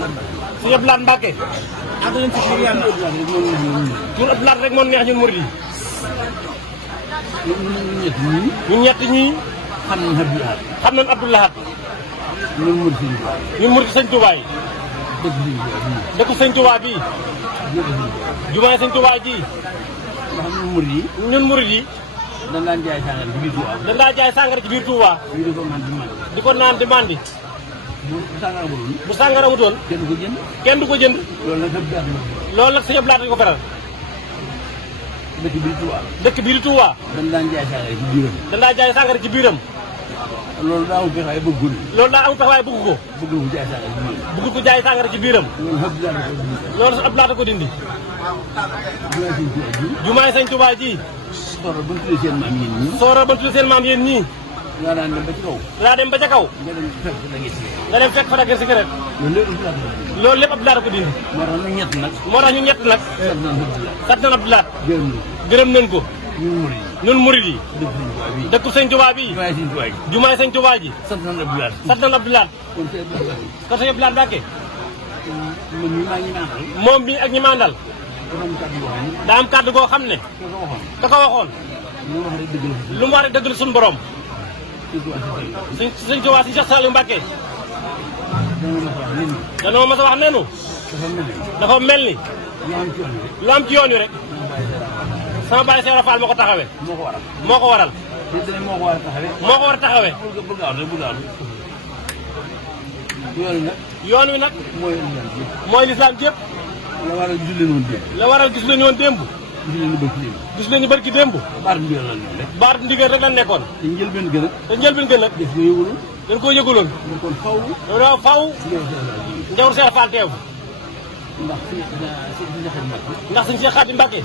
sëñ Abdou Lahad Mbacké. ak leen ci xir yàlla. ñun Abdou Lahad rek moo neex ñun murid yi. ñun ñett ñii. xam nañ Abdou Lahad. ñun murid sëñ Touba yi. dëkk sëñ Touba bii. jumaay sëñ Touba ji. ñun murid yi. dañ daan jaay sàngara ci biir Touba. dañ daan jaay sàngara ci biir Touba. di ko naan di mandi. bu sàngara wutoon. kenn du ko jënd. loolu nag sëñ Abdou Lahad dañu ko feral. dëkk biir Touba. dëkk biir Touba. dañ daan jaay sàngara ci biiram. dañ daan jaay sàngara ci biiram. loolu daa amul pexe waaye bëgg ko. loolu daa amul pexe waaye bëgg ko. bëgg ko jaay sàngara ci biiram. loolu Abdou Lahad ko dindi. jumaay sëñ Touba ji. sooro ba tuddee seen maam yéen ñii. sooro ba tuddee seen maam yéen ñii. daa daan dem ba ci kaw. daa dem ba ca kaw. nga dem fekk fa la gis. nga dem fekk fa la gis loolu lépp Abdou Lahad ko dindi. moo tax ñu ñett nag. moo tax ñu ñett nag. sant nañ Abdou Lahad. gërëm nañ ko. ñun murid yi. dëkk sëñ Touba bii. jumaay sëñ Touba ji. sant nañ Abdou Lahad. sant nañ Abdou Lahad. kon sëñ Abdou Lahad Mbacké. moom bi ak ñi ma àndal. daa am kàddu goo xam ne. da ko waxoon. lu mu wax rek dëgg la suñu borom. sëñ Touba si Cheikh Saliou Mbacké. danoo mas a wax nenu dafa mel ni. lu am ci yoon wi rek. sama baay Seydou Fall moo ko taxawee. moo ko waral. moo ko war a taxawee. yoon wi nag. mooy lislaam jépp. la waral gis leen woon démb. la waral gis leen woon démb. gis leen ñu barki démb. baat ndigal rek lan nekkoon. te njëlbeen gën a. te njëlbeen gën a. dañ koo yëguloon. kon faw. loolu faw. njawar Seex Faal teew. ndax suñu Seex Xaadim Mbacké.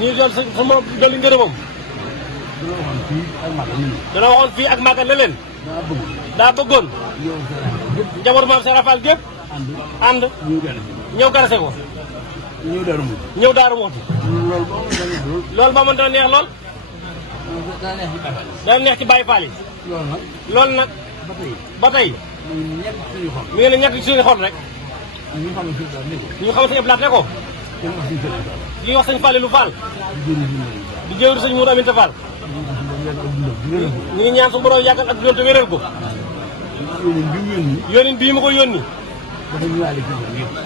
ñu doon sama dolli ngërëmam. dana waxoon fii ak Màggal ne leen. daa bëggoon. njawar maam Seex Faal gépp ànd. ñëw garase ko. ñëw Daaru Muxti. loolu ba mën dana neex lool. dana neex ci Baay Faal yi. loolu nag. ba tey. mi ngi ne ñett suñu xol rek. ñu xam sëñ Abdou Lahad ne ko. li wax sëñ Falilou Fall. di jëwri sëñ Mourou Aminta Fall. ñu ngi ñaan su borom yàggal ak dundam te wéral ko. yónni bii ma ko yónni.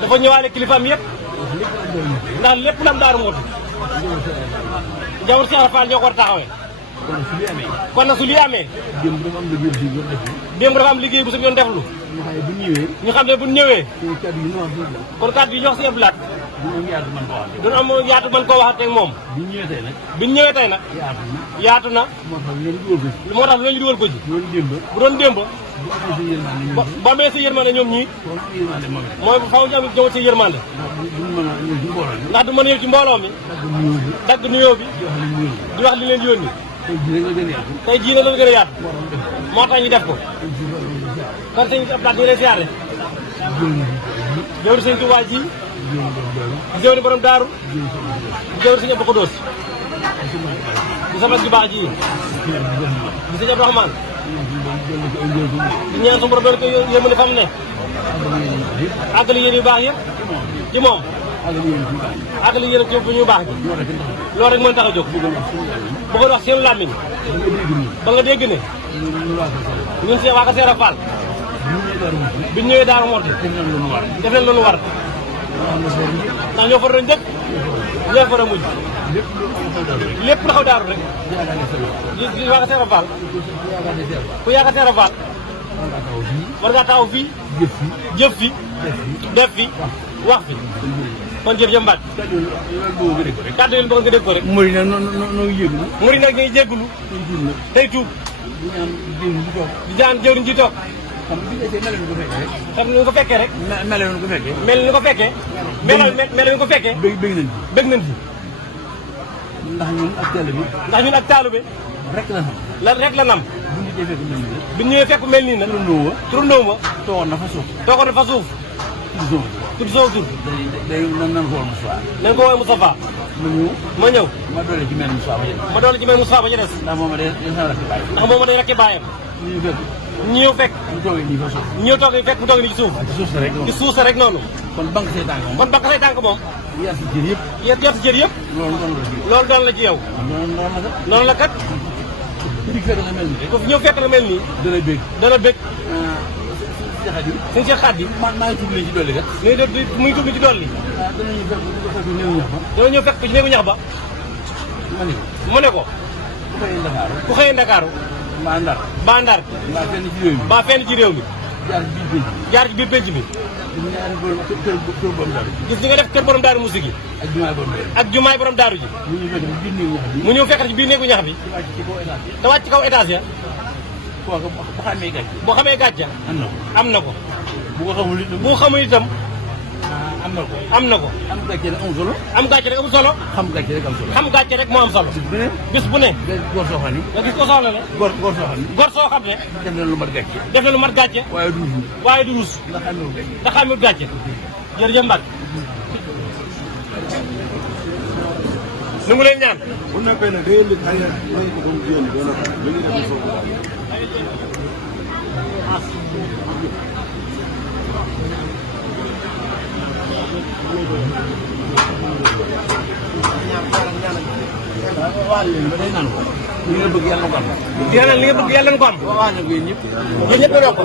dafa ñëwaale kilifaam yëpp. ndax lépp lam Daaru Muxti. njawar Cheikh Fall ñoo ko war a taxawee. kon nag su lii amee. démb dafa am liggéey bu suñu yoon deflu. ñu xam ne bu ñu ñëwee. kon kàddu yi ñu wax si Abdou Lahad. dina am yaatu man koo waxatee ak moom. bi ñu ñëwee tey nag. yaatu na. moo tax lu ñu dugal ko ci. bu doon démb. ba amee sa yërmande ñoom ñii. mooy faaw ñu am ñëw sa yërmande. ndax du mën a ñëw ci mbooloo mi. dagg nuyoo bi. di wax li leen yónni. tey jii nag la gën a yaatu. moo tax ñu def ko. kon sëñ Abdou Lahad ñu lay siyaare. jëwri sëñ Touba ji. jëwri borom daaru. jëwri sëñ Abdou Khoudous. di sama ji baax ji. di sëñ Abdou Rahmane. di ñaan su borom doon ko yéemale fam ne. àggali yéen yu baax yëpp. ci moom. àggali yéen ci bu ñu baax ji. loolu rek mën tax a jóg. bëggoon wax seen làmmiñ. ba nga dégg ne. ñun si waa ko Seera Fall. bi ñu ñëwee Daaru Muxti. def nañ lu nu war. ndax ñoo fa doon njëkk. ñoo fa doon mujj. lépp taxaw daaru rek. di waa ko Seera Fall. ku yaakaar Seera Fall. war ngaa taxaw fii. jëf fi. def fi. wax fi. kon jërëjëf Mbacke. kàddu yi bëgg nga dégg ko rek. Mouride nag noo ngi jégalu. Mouride nag ñuy jégalu. day tuub. di ñaan jëwriñ ji toog. xam ni nga ko fekkee rek. mel ni ko fekkee. mel ni ko fekkee. mel ni ko fekkee. bëgg nañ ci. bëgg nañ ci. ndax ñun ak taalibe. ndax ñun ak taalibe. rek la nam. rek la nam. bi ñu ñëwee fekk mel nii nag. turandoo ma. toogoon na fa suuf. toogoon na fa suuf. tudd soo tur. day nan ko woon Moustapha. nañ ko woowee Moustapha. ma ñëw. ma doole ci mel Moustapha ba ca des. ma doole ci mel Moustapha ba ca des. ndax moom day sama rakki baay. ndax moom day rakki baayam. ñu ñëw fekk. ñu toogee nii fa suuf. ñëw toog fekk mu toog nii ci suuf. ci suuf sa rek noonu. ci suuf sa rek noonu. kon banque say tànk moom. kon bakk say tànk moom. yar si jër yëpp. yor si jër yëpp. loolu doon la ci. loolu doon la ci yow. noonu la kat. ku fekk na mel nii. ku fi ñëw fekk la mel nii. dana bëgg. dana bëgg. jaxat yi. suñ si xaat yi. maa ngi tudd ci dolli kat. muy doon muy tudd ci dolli. danañu fekk néew ñax ba. dana ñëw fekk ci néegu ñax ba. ma ne ko. mu ne ko. ku xëyee Ndakaaru. ku xëyee Ndakaaru. mbaa Ndar. mbaa Ndar. mbaa fenn ci réew mi. mbaa fenn ci réew mi. jaar ci biir penc bi. jaar ci biir penc bi. kër borom daaru. gis ni nga def kër borom daaru musi gi. ak jumaay borom daaru. ak jumaay borom daaru ji. mu ñëw fekk ci biir néegu ñax bi. te wàcc ci kaw étage ya. kooku boo xamee gàcce. boo xamee gàcce. am na ko. am na ko. bu ko xamul itam. bu xamul itam. am na ko. am na ko. am gàcce rek amul solo. am gàcce rek amul solo. xam gàcce rek am solo. xam gàcce rek moo am solo. bis bu ne. bis bu ne. góor soo xam ni. nga gis ko soxla ne. góor soo xam ni. gor soo xam ne. def na lu mat gàcce. def na lu mat gàcce. waaye du rus. waaye du rus. ndax amul gàcce. ndax amul gàcce. jërëjëf Mbacke. nu ngi leen ñaan. bu nekkee ne day indi ay ay ko comme jéem doon na ko li ñu def foofu. waaw léegi ba day naan ko. li nga bëgg yàlla na ko am. yàlla li nga bëgg yàlla na ko am. waaw nag yéen ñëpp. yéen ñëpp doon ko.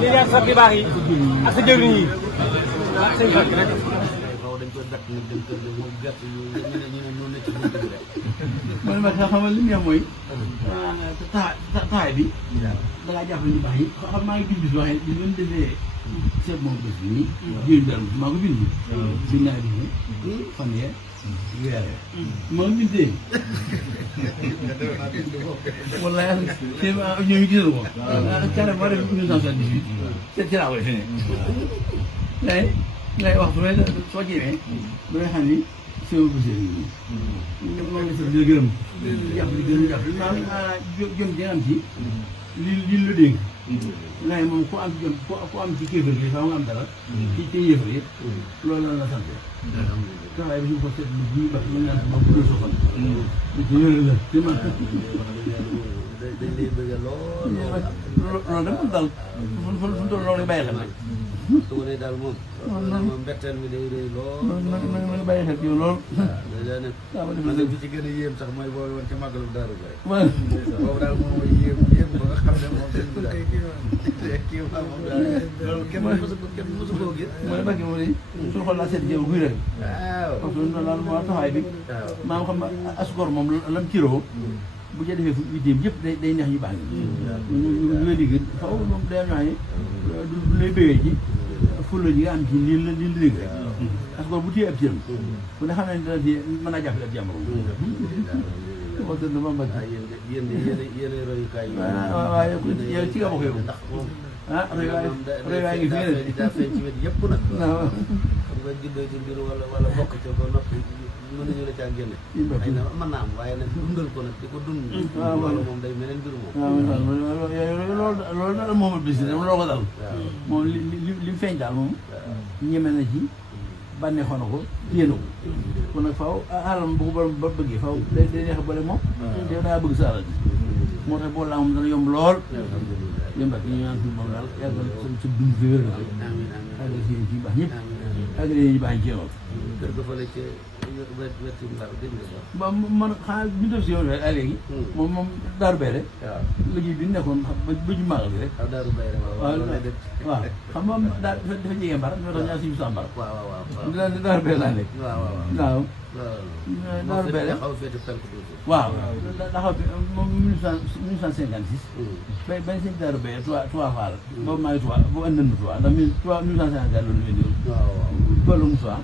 li nga sa bi baax yi. ak sa jëwriñ yi. ak seen xarit rek. man ma xamal li mu wax mooy. taxaay bi. da ngaa jàpp ni baax yi xam maa ngi bind bis waxee bi ngeen defee seet moom bés bi nii. jéem daal maa ko bind. bind naa bi fan yee. weer maa ngi bindee. wala ñooñu gisal ko. carrément def 1978. ci laa koy feneen. ngay wax su may soo jëmee. ba nga xam ni sama bés yi. maa ngi sant di la gërëm. jàpp di gën a jàpp maanaam jëm ji nga am ci. li la dénk. nga ne moom ku am ci jëm ku am ci kéefar gi faa nga am dara. ci yëfar yi. loolu la sant. taxawaay bi ñu ko seetlu bu ñu baax ñu naan ma bu dul soxal. li ci yore la ci man. dañ lay bëgg lool. loolu de moom daal fu mu toll loolu bàyyi xel rek. su ko daal moom. moom mbetteel mi day rëy lool. na bàyyi xel ci yow lool. waaw man nag bi ci gën a yéem sax mooy boobu woon ci màggalu Daaru Baay. waaw boobu daal moom mooy yéem ba nga xam ne moom seen bi daal kii moom daal loolu kenn mosu koo gis. mooy Mbacke moom nii suñu xol laa seet yow guy rek. waaw parce que loolu daal moo taxawaay bi. maanaam xam nga asgor moom lam ciroo bu ca defee witéem yëpp day neex ñu baax ñu la digg faw moom day am ñoo xam ne du lay béyee ci fulla ji nga am ci lii la dégg rek asgor bu téye ab cëram ku ne xam ne dana ci mën a jàppale ab jàmbur moo tëdd ma mbaj yéen royukaay yi waaw yow ci nga bokk yow ndax moom royukaay ngi fi daa feeñ ci wet yëpp nag waaw xam nga juddoo ci mbir wala bokk ca ba noppi mënuñu la caa génne xëy na mën naa am waaye nag dundal ko nag di ko dund loolu moom day meneen mbir moom loolu daal moom bis dama loo ko dal moom li feeñ daal moom ñeme na ci bànneexoon na ko téye na ko kon nag faaw alam bu ko borom ba bëggee faaw day neex a boole moom te daa bëgg sa alal moo tax boo laa moom dana yomb lool yomb ak ñu ñaan fi moom daal yàggal sa dund fi wér na ko ak si ci baax ñëpp ak leen ñu baax ñu ci yoon kër ga fële ca wetu Ndar dégg nga sax ba man xanaa bi ñu def si yoon rek a léegi moom daaru bay rek waaw liggéey bi nekkoon ba ñu maagal bi rek waaw Daaru Baay waaw xam nga dafa jege mbar ñoo tax ñaa suñu sa mbar waaw daaru bay laa nekk waaw daaru bay rek xaw féete penk tuuti waaw taxaw bi moom 1956 bañ sëñ daaru bay Touba Fall boobu maa ngi Touba boobu andi na Touba ndax 1954 loolu ñu indi tollu Moussa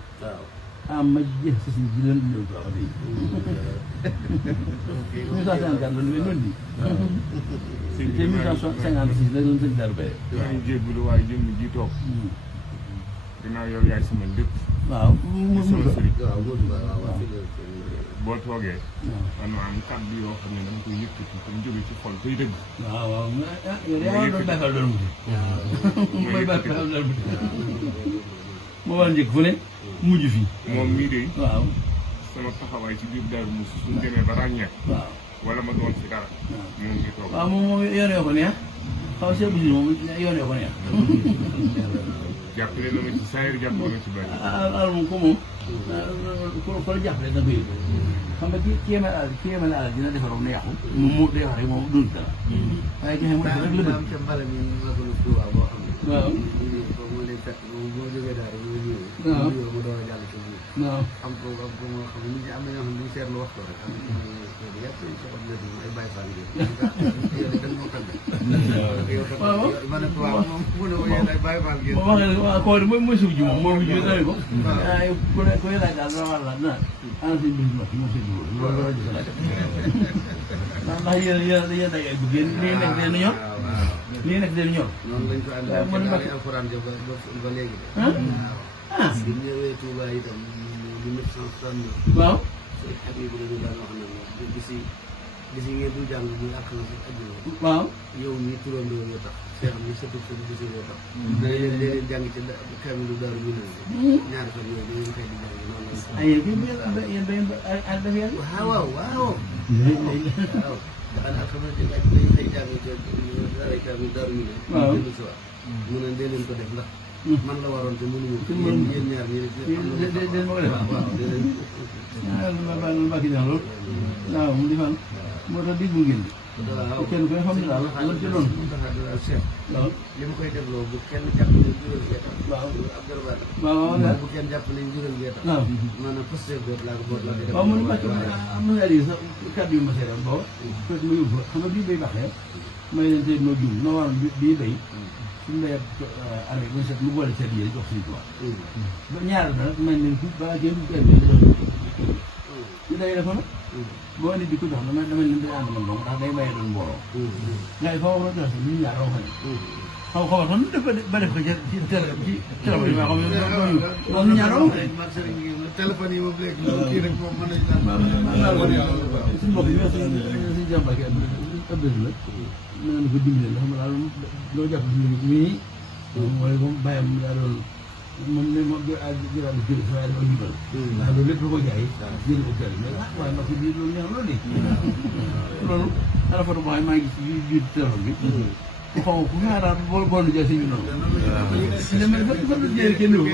ma jeex si ji leen ñëw Touba ba tey 1954 loolu ñu indi te 1956 la doon sëñ daaru bay maa ngi jégalu waaye jëm ji toog. ginnaaw yow yaay sama lépp. waaw sama sëriñ. waaw boo toogee. man ma am kàddu yoo xam ne dama koy yëkkati te mu jóge ci xol koy dëgg. waaw waaw yow yaa ngi doon bàyyi doon wuti. mooy bàyyi doon wuti. moo war njëkk fu ne mujj fii. moom mii de. waaw sama taxawaay ci biir Daaru Muxti suñu demee ba ràññeek. waaw wala ma doon si dara moom ngi toog waaw moom yoon yoo ko neex xaw Cheikh Bachir moom yoon yoo ko neex jàppale na ma ci saayir jàppale na ci bëri al moom ko moom ko la jàppale da koy xam nga ki yemal alal dina defaroon na yàqu moom moo day wax rek moom dund dara waaye ki xam nga rek la am ca mbala mi rafetlu Tuubaa boo xam ne waaw moo lay fekk boo jógee daal mu ñëw waaw mu door a jàll ci biir waaw am ko moo xam ne nit ñi am na ñoo xam ne ñu seetlu wax ko rek am na yàpp sa xam ne ay bàyyi faal ngeen yow dañ moo kan ma ne ko waaw moom mu ne ko yéen ay bàyyi faal ngeen wax nga waaw koo de mooy suuf ji moom moo ji dawe ko ku ne laaj daal dana war la dina ana seen bis ma moom seen jiw loolu la gis laaj ndax yéen day ay bëgg lii nekk den ñor lii nekk den ñor noonu lañ ko àndee ci alxuraan ja ba léegi de waaw bi ñëwee Touba itam 1969 waaw sëñ Habibou la ñu daan wax ne gis yi ngeen du jàng muy àq na si àjjuma waaw yow mii turandoo yoo tax seex mi sëtu seen gis yoo tax da leen jàng ci kamilu Daaru Minam ñaari fan yooyu da ngeen koy di jàng noonu lañ ay yéen da ngeen ay def yàlla waaw waaw daanaka xam nga dañ koy jàng ci kamilu Daaru Minam waaw mu ne dee leen ko def ndax man la waroon te mënuñu ko yéen ñaar ñi rek den ma ko def waaw mbaki neex loolu waaw mu di fan moo tax diggu ngeen kenn koy xam ne daal lan ci doon waaw li ma koy dégloo bu kenn jàpp ne jural geetam waaw ab garabaan waaw bu kenn jàpp ne jural geetam waaw maanaam posté boot laa ko boot laa ko waaw man mbàkk am na ñaari sax kàddu yu ma seeral booba fekk ma yóbbu xam nga bii bay baxee may leen tey noo jum noo waroon bii bay suñu mbéyat année bu set mu boole seen yéen jox suñu tubaab ba ñaar na rek may leen fi balaa kenn du ñu day defa nag boo indi di ko jox dama leen day ànd man donc ndax day maye doon mbooloo gars yi fa war a jox si ñun ñaar wax ne xaw xaw xam def ba def ko ci téléphone yi ma xam ne ñaar wax ne téléphone yi moom léegi kii rek moom mën nañ suñu mbokk yi suñu jàmbake abdou la na ngeen ko dimbale ndax ma daal loo jàpp si mii mooy moom bàyyam daa doon moom ne moom jëlaat jël waaye dafa jubal ndax loolu lépp lu ko jaay jël ko teel mais waaye ma fi biir loolu neex loolu de loolu ala photo boo xam maa ngi ci biir téléphone bi ku xaw ku xaaraat boo nu jaay si ñu noonu mais fa lu jël kenn du ko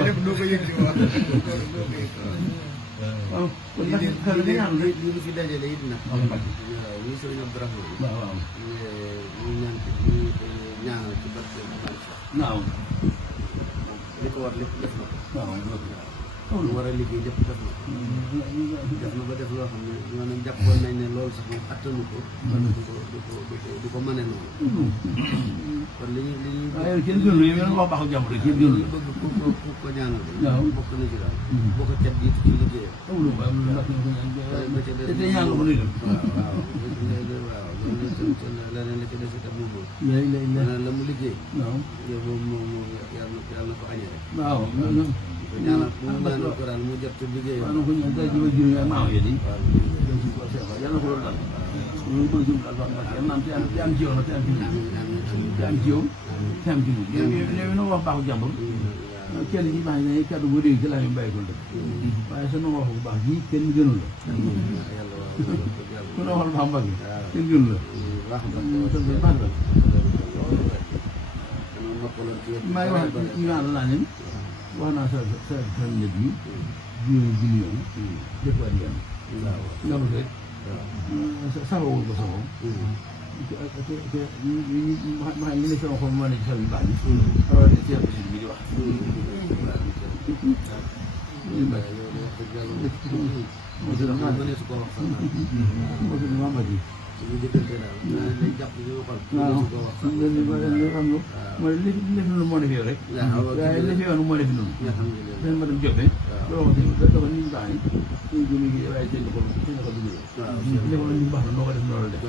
waaw kon ndax xel nga ñaan li ñu fi dajale it nag waaw ñu sëriñ Abdourahmane waaw waaw ñu ñaan ci ñu ñaanal ci barke waaw li ko war lépp def na ko waaw lu war a liggéey lépp def na ko def na ba def loo xam ne maanaam jàppoon nañ ne loolu sax moom attanu ko du ko mëne noonu kon li ñuy waaye kenn gënu yow wax baaxu jàmm rek kenn gënu bëgg ko ñaanal waaw bokk na ci daal boo ko cat jiitu ci liggéeyam amul ba amul ndax ñu ko ñaan te ñaan la ko nuyu waaw leneen la ci des itam moom la mu liggéey waaw yow moom yàlla na ko añee rek waaw ñaanal ko daal mu jot ci liggéeyam waaw na ko ñaan tey jiwa jur ak maaw yéen yàlla ko loolu daal loolu bëgg jëm daal wax yàlla na am ci am ci yow nag te am ci te am ci yow te am ci yow no wax baaxu jàmbur kenn ji baax ne kaddu boo dégg ci laa ñu bàyyi ko def waaye sa no wax bu baax ji kenn gënul la ku na wax baax mbag kenn gënul la baax la maa ngi wax ñu naan la leen wax naa sa nit yi juróomi million def ko addiya nga ma rek saxawul ko saxaw ma xam ne sama xol moo ne ci xel yu baax yi xaw ne Cheikh Bachir bi di wax moo si dama moo si dama amati waaw xam nga mooy li lu moo ne fi yow rek waaye li fi yoon moo ne fi noonu dañ ma dem jobe loo wax dafa nit ñu baax yi ñu ngi liggéey waaye seen ko duggee li ko ñu baax na noo ko def loolu def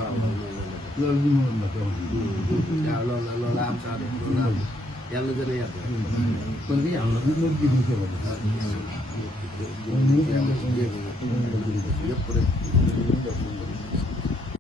loolu ñu mën na ko waaw loolu am saa de loolu am yàlla gën a yàgg kon ki yàlla mo jibu ko yëpp rek